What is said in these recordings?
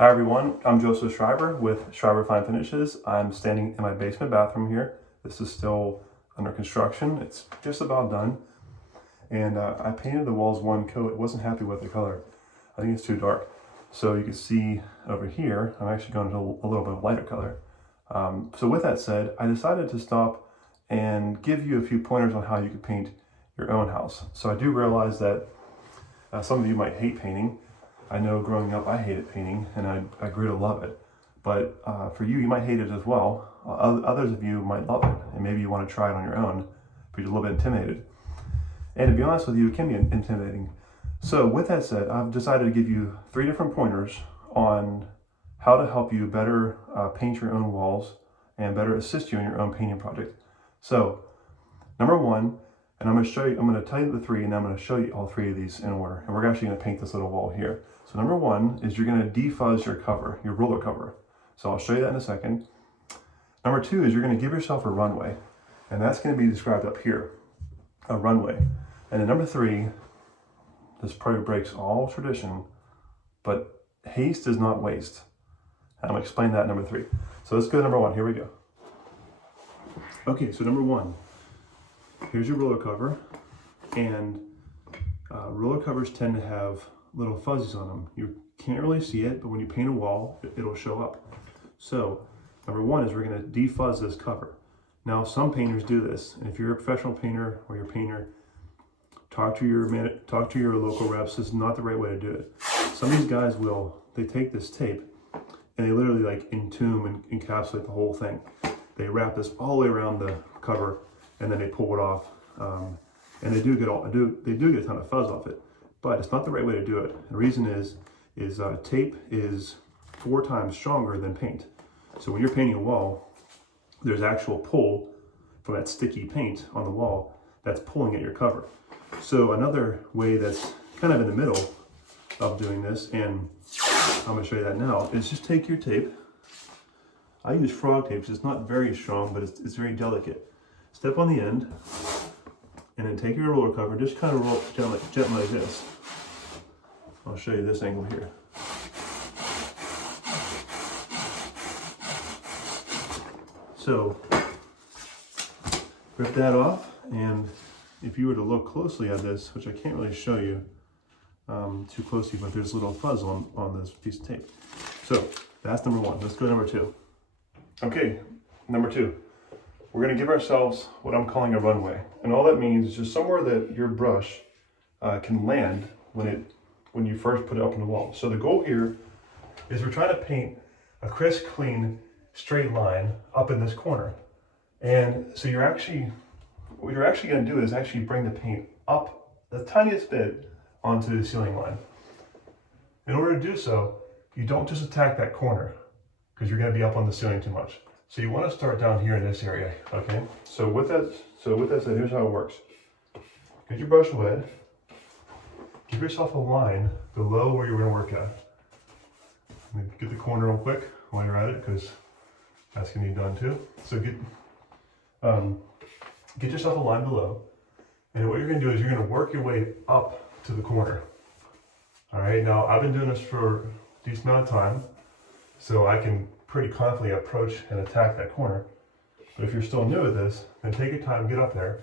Hi everyone, I'm Joseph Shriver with Shriver Fine Finishes. I'm standing in my basement bathroom here. This is still under construction. It's just about done. And I painted the walls one coat. I wasn't happy with the color. I think it's too dark. So you can see over here, I'm actually going to a little bit of lighter color. So with that said, I decided to stop and give you a few pointers on how you could paint your own house. So I do realize that some of you might hate painting. I know growing up I hated painting and I grew to love it. But for you, you might hate it as well. Others of you might love it, and maybe you want to try it on your own, but you're a little bit intimidated. And to be honest with you, it can be intimidating. So with that said, I've decided to give you 3 different pointers on how to help you better paint your own walls and better assist you in your own painting project. So number 1, and I'm going to tell you the 3, and I'm going to show you all 3 of these in order. And we're actually going to paint this little wall here. So number 1 is you're going to defuzz your cover, your roller cover. So I'll show you that in a second. Number 2 is you're going to give yourself a runway, and that's going to be described up here, a runway. And then number 3, this probably breaks all tradition, but haste is not waste. I'm going to explain that in number 3. So let's go to number 1. Here we go. Okay, so number 1. Here's your roller cover, and roller covers tend to have little fuzzies on them. You can't really see it, but when you paint a wall, it'll show up. So number 1 is we're going to defuzz this cover. Now some painters do this, and if you're a professional painter or you're a painter, talk to your local reps. This is not the right way to do it. Some of these guys they take this tape and they literally like entomb and encapsulate the whole thing. They wrap this all the way around the cover, and then they pull it off, and they do get a ton of fuzz off it, but it's not the right way to do it. The reason is tape is 4 times stronger than paint. So when you're painting a wall, there's actual pull from that sticky paint on the wall that's pulling at your cover. So another way that's kind of in the middle of doing this, and I'm going to show you that now, is just take your tape. I use frog tape, so it's not very strong, but it's very delicate. Step on the end, and then take your roller cover, just kind of roll gently like this. I'll show you this angle here. So, rip that off, and if you were to look closely at this, which I can't really show you too closely, but there's a little fuzz on this piece of tape. So, that's number 1. Let's go to number 2. Okay, number 2. We're going to give ourselves what I'm calling a runway. And all that means is just somewhere that your brush can land when you first put it up on the wall. So the goal here is we're trying to paint a crisp, clean, straight line up in this corner. And so what you're actually going to do is actually bring the paint up the tiniest bit onto the ceiling line. In order to do so, you don't just attack that corner because you're going to be up on the ceiling too much. So you want to start down here in this area, okay? So with that said, here's how it works. Get your brush wet. Give yourself a line below where you're going to work at. Get the corner real quick while you're at it, because that's going to be done too. So get yourself a line below, and what you're going to do is you're going to work your way up to the corner. All right. Now I've been doing this for a decent amount of time, so I can pretty confidently approach and attack that corner. But if you're still new at this, then take your time, get up there,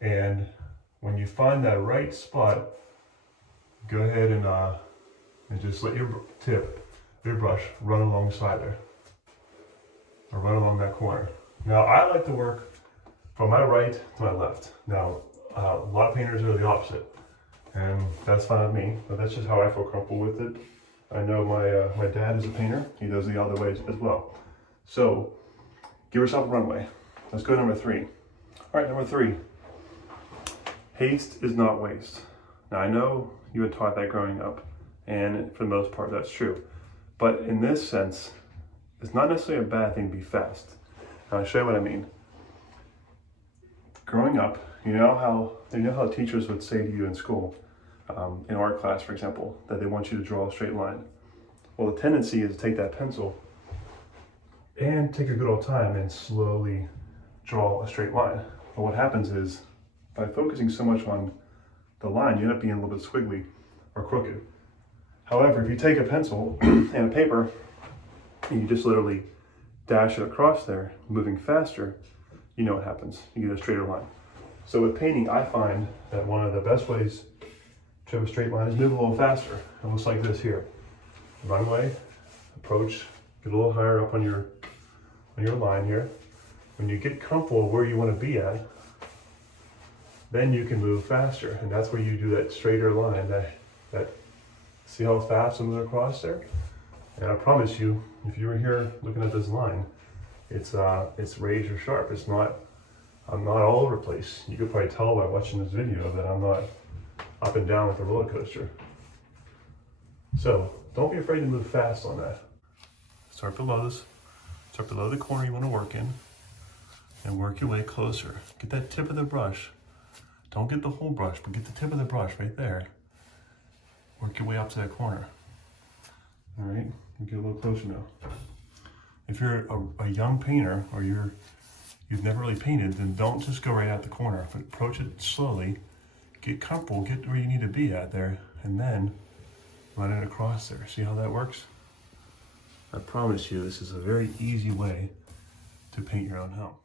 and when you find that right spot, go ahead and just let your tip, your brush, run alongside there, or run along that corner. Now I like to work from my right to my left. Now a lot of painters are the opposite, and that's fine with me, but that's just how I feel comfortable with it. I know my dad is a painter. He does the other ways as well. So give yourself a runway. Let's go to number 3. All right, number 3. Haste is not waste. Now I know you were taught that growing up, and for the most part that's true. But in this sense, it's not necessarily a bad thing to be fast. Now I'll show you what I mean. Growing up, you know how teachers would say to you in school, in art class, for example, that they want you to draw a straight line. Well, the tendency is to take that pencil and take a good old time and slowly draw a straight line. But what happens is, by focusing so much on the line, you end up being a little bit squiggly or crooked. However, if you take a pencil and a paper, and you just literally dash it across there, moving faster, you know what happens. You get a straighter line. So with painting, I find that one of the best ways to have a straight line is move a little faster. It looks like this here. Runway, approach, get a little higher up on your line here. When you get comfortable where you want to be at, then you can move faster. And that's where you do that straighter line. That see how fast I'm moving across there? And I promise you, if you were here looking at this line, it's razor sharp. I'm not all over the place. You could probably tell by watching this video that I'm not up and down with the roller coaster. So don't be afraid to move fast on that. Start below the corner you want to work in, and work your way closer. Get that tip of the brush. Don't get the whole brush, but get the tip of the brush right there. Work your way up to that corner. All right, get a little closer now. If you're a young painter or you've never really painted, then don't just go right at the corner, but approach it slowly, get comfortable, get where you need to be at there, and then run it across there. See how that works? I promise you, this is a very easy way to paint your own home.